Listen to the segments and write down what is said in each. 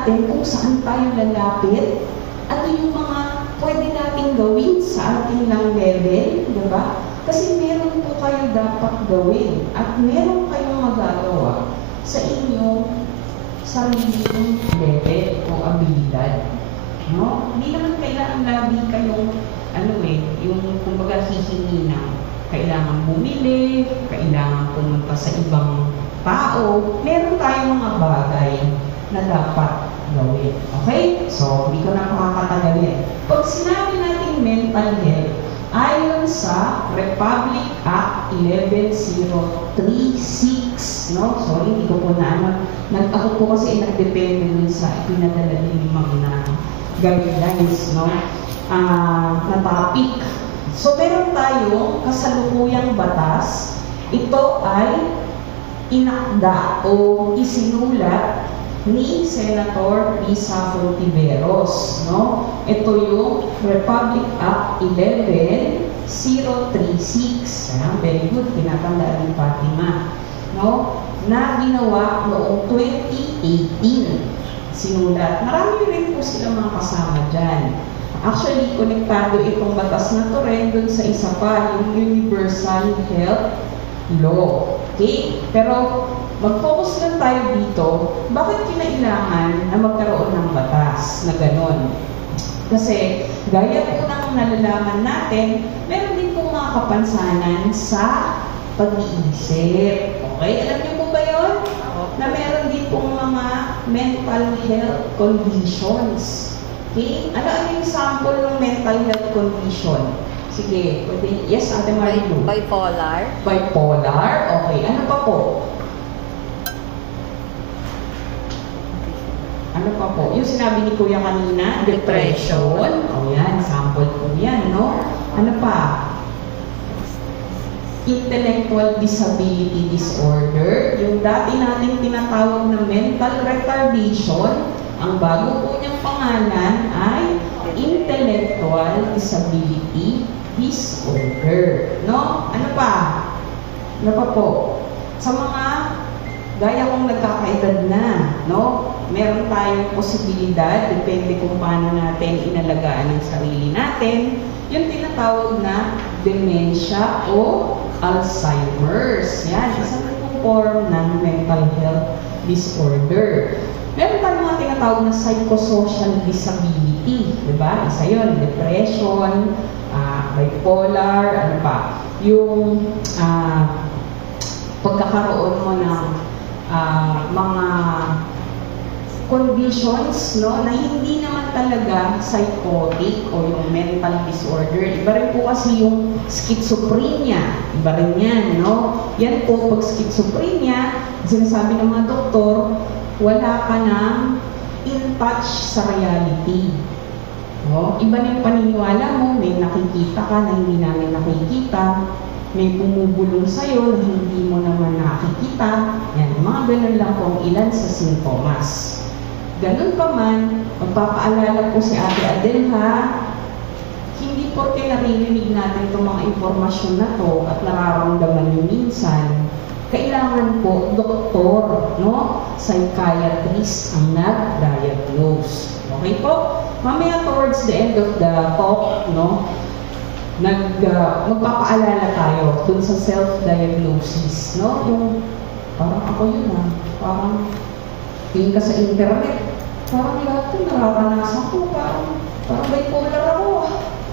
natin kung saan tayo lalapit, ano yung mga pwede nating gawin sa ating lang level, di ba? Kasi meron po kayo dapat gawin at meron kayong magagawa sa inyong sariling level o abilidad. No? Hindi naman kailangan lagi kayong, yung kumbaga hihingi na kailangan bumili, kailangan pumunta sa ibang tao. Meron tayong mga bagay na dapat gawin. Okay? So, hindi ko na makakatagalin. Pag sinabi natin mental health, ayon sa Republic Act 11036, no? Sorry, hindi ko po ako po kasi nagdepende dun sa ipinadala din yung mga guidelines, no? Na topic. So, meron tayong kasalukuyang batas. Ito ay inakda o isinulat ni Senator Risa Hontiveros, no? Ito yung Republic Act 11036. Very good, pinatandaan ni Fatima, no? Na ginawa noong 2018. Sinulat. Marami rin po sila mga kasama dyan. Actually, konektado itong batas na to rin dun sa isa pa, yung Universal Health Law. Okay? Pero mag-focus lang tayo dito, bakit kinailangan na magkaroon ng batas na ganon? Kasi, gaya po ng nalalaman natin, meron din pong mga kapansanan sa pag-iisip. Okay? Alam niyo po ba yun? Na meron din pong mga mental health conditions. Okay? Ano yung sample ng mental health condition? Sige, pwede. Yes, Ate Marilu. Bipolar. Bipolar? Okay. Ano pa po? Ano pa po? Yung sinabi ni Kuya kanina, depression. O yan, sample po yan, no? Ano pa? Intellectual disability disorder. Yung dati nating tinatawag na mental retardation, ang bago po niyang pangalan ay intellectual disability disorder. No? Ano pa? Ano pa po? Sa mga gaya kong nagkakaedad na, no? Meron tayong posibilidad, depende kung paano natin inalagaan ang sarili natin, yung tinatawag na dementia o Alzheimer's. Yan, isang form ng mental health disorder. Meron tayong mga tinatawag na psychosocial disability. Diba? Isa yun, depression, bipolar, ano pa? Yung pagkakaroon mo ng mga conditions, no, na hindi naman talaga psychotic o yung mental disorder. Iba rin po kasi yung schizophrenia. Iba rin yan, no? Yan po, pag schizophrenia, sinasabi ng mga doktor, wala ka nang in touch sa reality. No? Iba na yung paniniwala mo, may nakikita ka na hindi namin nakikita, may bumubulong sa'yo na hindi mo naman nakikita. Yan, mga ganun lang po ang ilan sa sintomas. Ganun pa man, magpapaalala po si Ate Adelha, hindi porke naririnig natin itong mga impormasyon na to at nararamdaman nyo minsan, kailangan po doktor, no? Psychiatrist ang nag-diagnose. Okay po? Mamaya towards the end of the talk, no? Magpapaalala tayo dun sa self-diagnosis, no? Yung, parang ako yun parang tingin ka sa internet, parang lahat yung nararanasan ko, parang bipolar ako.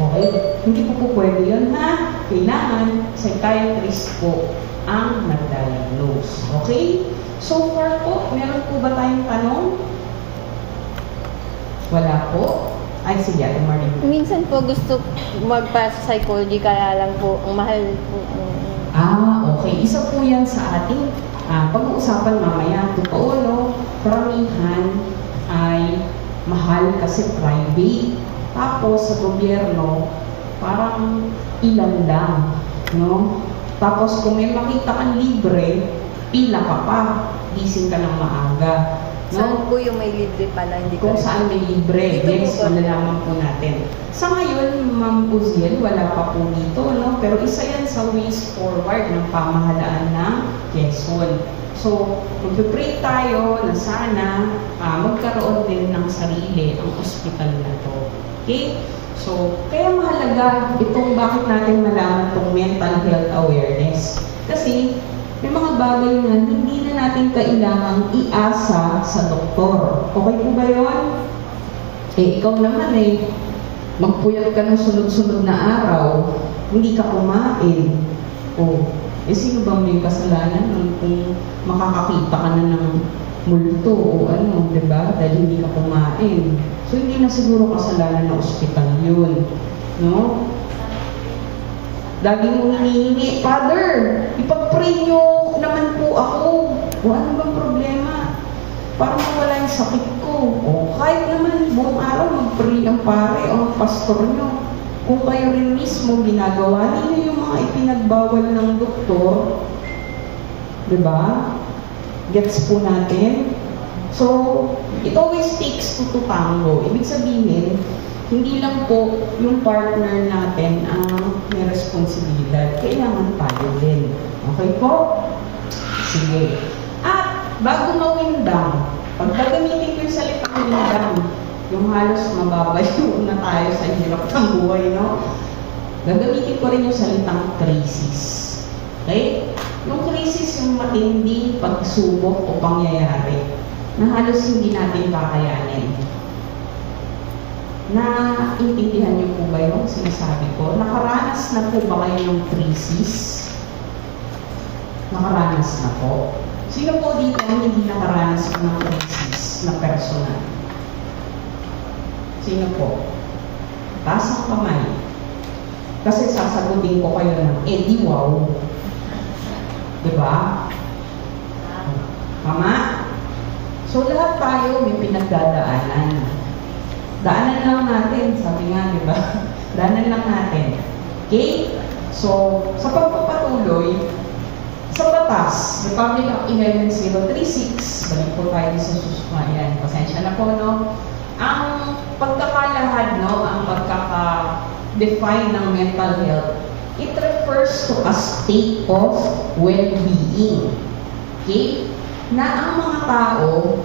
Okay? Hindi po pwede yun na kailangan psychiatrist po ang nag-diagnose. Okay? So far po, meron po ba tayong tanong? Wala po? Ay, sige, Ate Marie. Minsan po gusto magpa-psychology, kaya lang po, ang mahal po. Okay. Isa po yan sa ating pag-uusapan mamaya. Totoo, no? Karamihan ay mahal kasi private. Tapos sa gobyerno, parang ilan lang, no? Tapos kung may makita kang libre, pila ka pa, gising ka ng maaga. No? Saan po yung may libre pala? Hindi kung saan may libre, yes, malalaman po natin. Sa ngayon, Ma'am Uziel, wala pa po dito, no? Pero isa yan sa ways forward ng pamahalaan ng Quezon. So, magpipray tayo na sana magkaroon din ng sarili ang ospital na to. Okay? So, kaya mahalaga itong bakit natin malaman itong mental health awareness. Kasi, may mga bagay na hindi na natin kailangang iasa sa doktor. Okay po ba yun? Eh, ikaw naman magpuyat ka ng sunod-sunod na araw, hindi ka kumain. O, sino bang may kasalanan kung makakakita ka na ng multo o ano, di ba? Dahil hindi ka kumain. So, hindi na siguro kasalanan ng ospital yun. No? Lagi mo hinihingi, Father, ipag-pray nyo naman po ako. O ano bang problema? Para mawala yung sakit ko. O kahit naman buong araw mag-pray ang pare o ang pastor nyo. Kung kayo rin mismo ginagawa ninyo yung mga ipinagbawal ng doktor, di ba? Gets po natin? So, it always takes two to tango. Ibig sabihin, hindi lang po yung partner natin ang may responsibilidad. Kailangan tayo din. Okay po? Sige. At, bago mawindang, pag gagamitin ko yung salitang windang, yung halos mababayo na tayo sa hirap ng buhay, no? Gagamitin ko rin yung salitang crisis. Okay? Yung crisis, yung matinding pagsubok o pangyayari na halos hindi natin kakayanin. Naintindihan niyo po ba yung sinasabi ko? Nakaranas na po ba kayo ng crisis? Nakaranas na po? Sino po dito ang hindi nakaranas ng crisis na personal? Sino po? Taas ang kamay. Kasi sasagutin ko kayo ng, di wow. Diba? Tama? So, lahat tayo may pinagdadaanan. Daanan lang natin, sabi nga, di ba? Daanan lang natin. Okay? So, sa pagpapatuloy, sa batas, Republic Act 11036, balik po tayo sa susmayan. Pasensya na po, no? Ang pagkakalahad, no? Ang pagkaka-define ng mental health, it refers to a state of well-being. Okay? Na ang mga tao,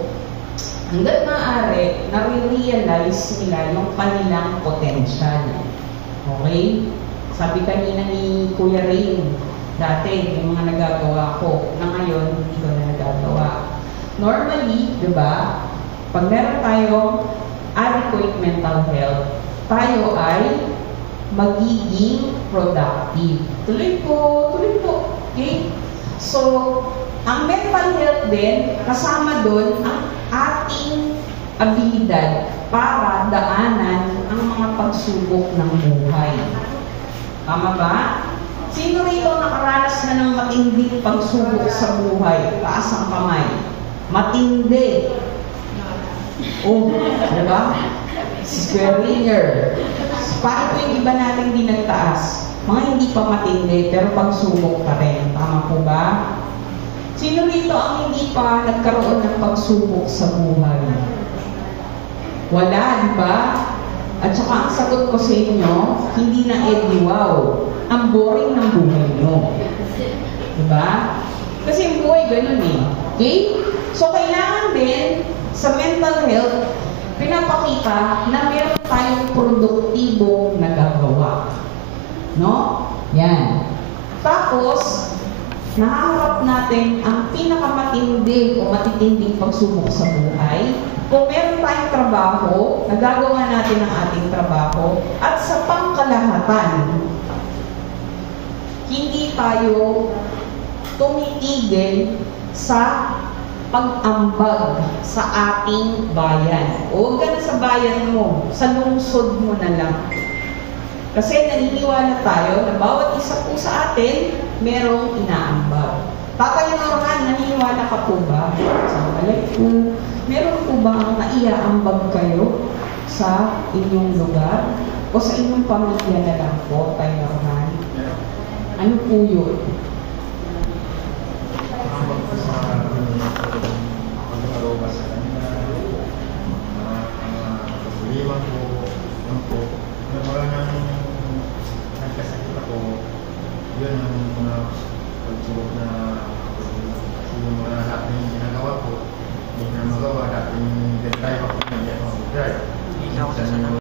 hanggat maaari, nare-realize nila yung kanilang potential. Okay? Sabi kanina ni Kuya Rain, dati, yung mga nagagawa ko, na ngayon, hindi ko na nagagawa. Normally, di ba, pag meron tayong adequate mental health, tayo ay magiging productive. Tuloy po. Okay? So, ang mental health din, kasama doon ang ating abilidad para daanan ang mga pagsubok ng buhay. Tama ba? Sino rito nakaranas na ng matinding pagsubok sa buhay? Taas ang kamay. Matindi. Oh, diba? Square ringer. Bakit po yung iba natin di nagtaas? Mga hindi pa matindi, pero pagsubok pa rin. Tama po ba? Sino rito ang hindi pa nagkaroon ng pagsubok sa buhay? Wala, di ba? At saka ang sagot ko sa inyo, hindi na wow. Ang boring ng buhay nyo. Di ba? Kasi yung buhay ganun eh. Okay? So, kailangan din sa mental health, pinapakita na meron tayong produktibo na gagawa. No? Yan. Tapos, nahaharap natin ang pinakamatindi o matitinding pagsubok sa buhay. Kung meron tayong trabaho, nagagawa natin ang ating trabaho, at sa pangkalahatan, hindi tayo tumitigil sa pag-ambag sa ating bayan. O huwag ka na sa bayan mo, sa lungsod mo na lang. Kasi naniniwala tayo na bawat isa po sa atin, merong inaambag. Tatay Norman, naniniwala ka po ba? Sa balik po, meron po ba ang naiaambag kayo sa inyong lugar? O sa inyong pamilya na lang po, Tay Norman? Ano po yun? Yun ang mga pagsubok na yung mga dating ginagawa ko, hindi na magawa, dating dead tayo ako, hindi ako Hindi ako sasanap.